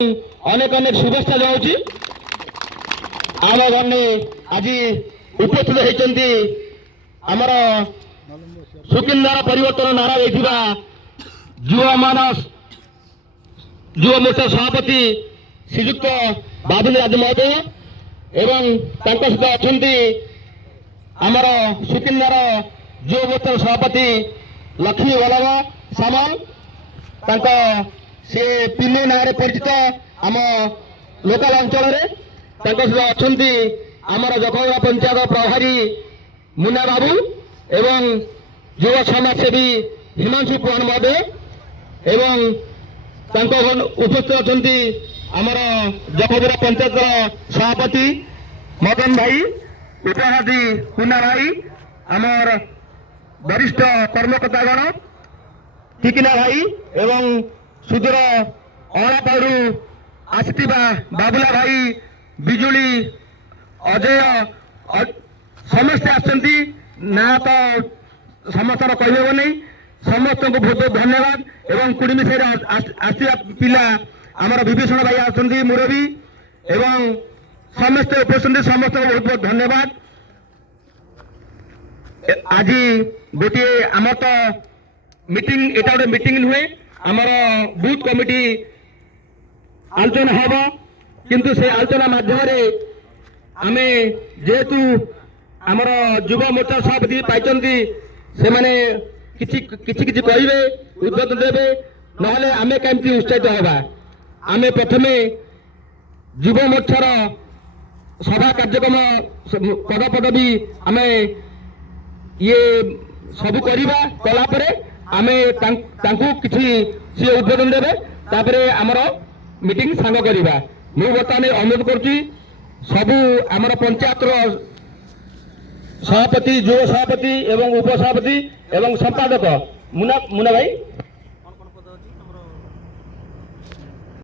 अनेक अनेक शुभेच्छा जाऊँगी आम मैंने आज उपस्थित होती आमर सुकिंदार परिवर्तन नारा देथिबा युवा मानस युवा मोर्चा सभापति श्रीजुक्त बाबुल राज महोदय एवं सहित अच्छा आमर सुकिंदार युवा मोर्चा सभापति लक्ष्मी वल्लभ सामल से पिन्नु ना परिचित आम लोकल अंचल सहित अच्छा आमर जखौरा पंचायत प्रभारी मुन्ना बाबू एवं युवा समाजसेवी हिमांशु पुहान महोदय एवं उपस्थित अच्छा आमर जखौरा पंचायत सभापति मदन भाई उपहादी मुन्ना भाई आमर वरिष्ठ कर्मकर्तागण टिकिना भाई एवं सुदूर अणापाड़ू आसथिबा बाबुला भाई बिजुली अजय समस्ते आसती ना तो समस्त कह नहीं समस्त को बहुत बहुत धन्यवाद एवं कुड़िमिशे आसवा पिला आमर विभीषण भाई आसती मुरबी एवं समस्ते उपस्थित समस्त को बहुत बहुत धन्यवाद। आज गोटे आम तो मीटिंग एटा गोटे मीटिंग नुहे आमर बूथ कमिटी आलोचना हम किंतु से आलोचना माध्यम आमे जेहेतु आमर युवा मोर्चा सभापति पाइचंती से माने किछि कहिबे उद्बोधन देबे नहले आमे केमती उत्साहित होबा आमे प्रथमे युवा मोर्चार सभा कार्यक्रम पदपदवी आमे ये सब करिबा कला परे आमे तांकु किछि से उद्बोधन देबे तापरे आमर मीटिंग सांग करिबा मु बर्तमान अनुरोध करछि सबू आमर पंचायत सभापति युवा सभापति एवं उपसभापति एवं संपादक मुना भाई